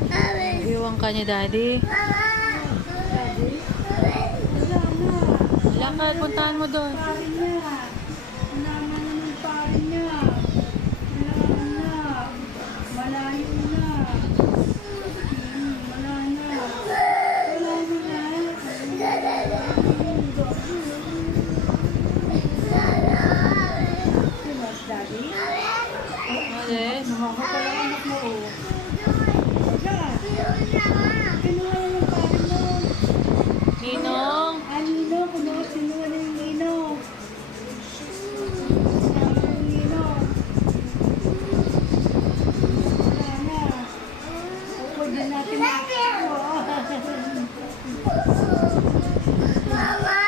Iwan ka ni Daddy. Daddy? Wala na. Lakad, puntahan mo doon. Pare niya. Naman na ng pare niya. Wala na. Malayo na. Wala na. Wala na. Sinas, Daddy? Alis. Nakakapala anak mo. Diyan. Kinuha na ng pare mo. Ninong. Ay, Ninong. Kinuha na yung Ninong. Kinuha yung Ninong. Wala na. Pwede natin makakawa. Mama!